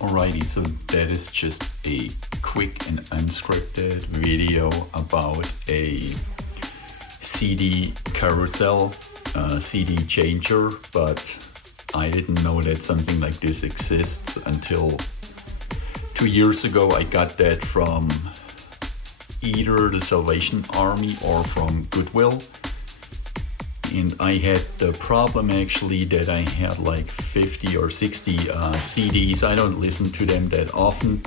Alrighty, so that is just a quick and unscripted video about a CD carousel, CD changer, but I didn't know that something like this exists until 2 years ago. I got that from either the Salvation Army or from Goodwill. And I had the problem actually that I had like 50 or 60 CDs. I don't listen to them that often,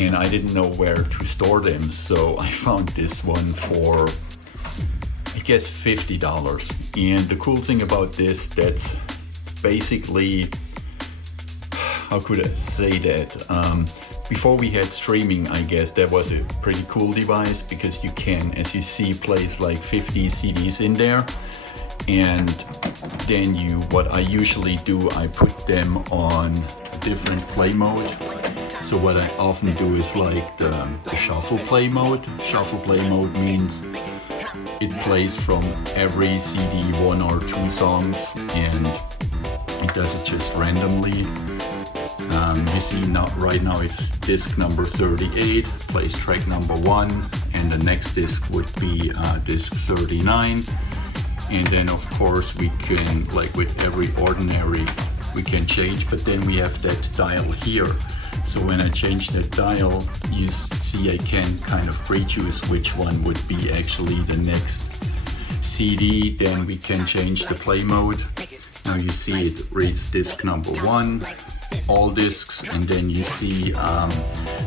and I didn't know where to store them. So I found this one for, I guess, $50. And the cool thing about this, that's basically, how could I say that? Before we had streaming, I guess that was a pretty cool device because you can, as you see, place like 50 CDs in there. And then what I usually do, I put them on a different play mode. So what I often do is like the shuffle play mode. Shuffle play mode means it plays from every CD 1 or 2 songs, and it does it just randomly. You see now, right now it's disc number 38, plays track number 1, and the next disc would be disc 39. And then of course we can, like with every ordinary, we can change, but then we have that dial here. So when I change that dial, you see I can kind of pre-choose which one would be actually the next CD. Then we can change the play mode. Now you see it reads disc number 1, all discs, and then you see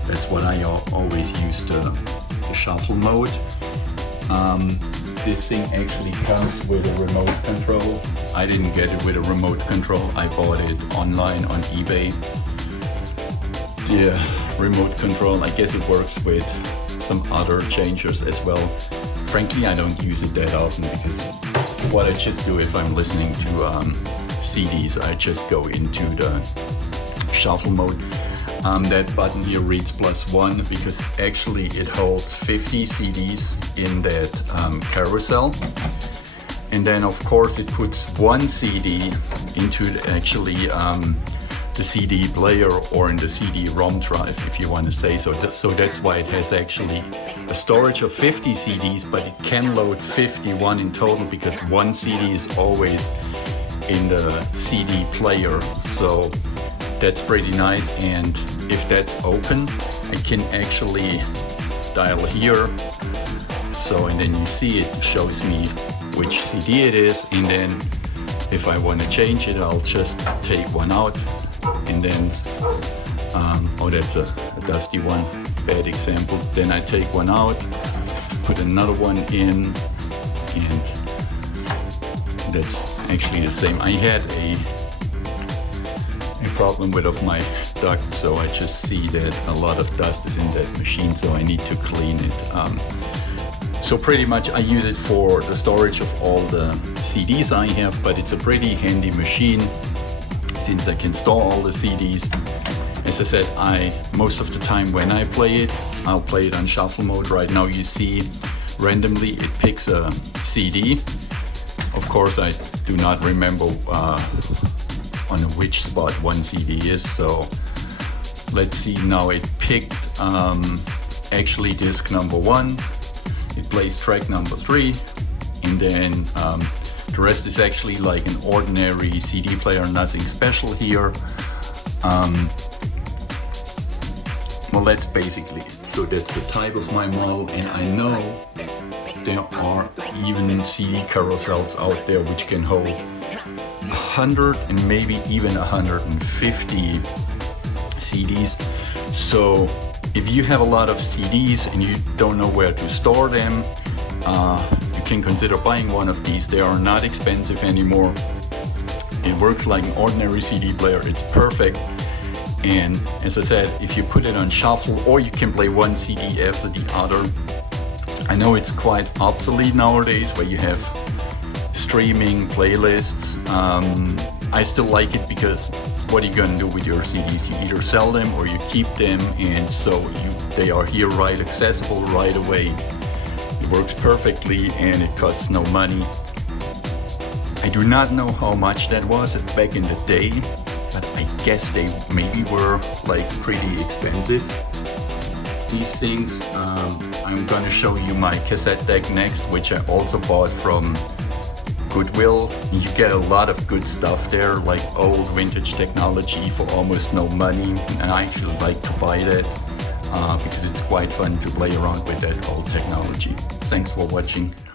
that's what I always use, the shuffle mode. This thing actually comes with a remote control. I didn't get it with a remote control. I bought it online on eBay. The remote control, I guess it works with some other changers as well. Frankly, I don't use it that often because what I just do if I'm listening to CDs, I just go into the shuffle mode. That button here reads +1 because actually it holds 50 CDs in that carousel. And then of course it puts 1 CD into the CD player or in the CD-ROM drive, if you want to say so. So that's why it has actually a storage of 50 CDs, but it can load 51 in total because 1 CD is always in the CD player. So that's pretty nice. And if that's open, I can actually dial here. So, and then you see it shows me which CD it is. And then if I want to change it, I'll just take one out. And then, oh, that's a dusty one, bad example. Then I take one out, put another one in, and that's actually the same. I had a problem with my duct, so I just see that a lot of dust is in that machine, so I need to clean it. So pretty much I use it for the storage of all the CDs I have, but it's a pretty handy machine since I can store all the CDs. As I said, most of the time when I play it, I'll play it on shuffle mode. Right now you see randomly it picks a CD. Of course I do not remember on which spot 1 CD is, so let's see. Now it picked actually disc number 1, it plays track number 3, and then the rest is actually like an ordinary CD player, nothing special here. Well, that's basically it. So that's the type of my model, and I know there are even CD carousels out there which can hold 100 and maybe even 150 CDs. So if you have a lot of CDs and you don't know where to store them, you can consider buying one of these. They are not expensive anymore. It works like an ordinary CD player. It's perfect. And as I said, if you put it on shuffle, or you can play 1 CD after the other. I know it's quite obsolete nowadays where you have streaming playlists. I still like it because what are you going to do with your CDs? You either sell them or you keep them, and so they are here right accessible right away. It works perfectly and it costs no money. I do not know how much that was back in the day, but I guess they maybe were like pretty expensive, these things. I'm gonna show you my cassette deck next, which I also bought from Goodwill. You get a lot of good stuff there, like old vintage technology for almost no money, and I actually like to buy that because it's quite fun to play around with that old technology. Thanks for watching.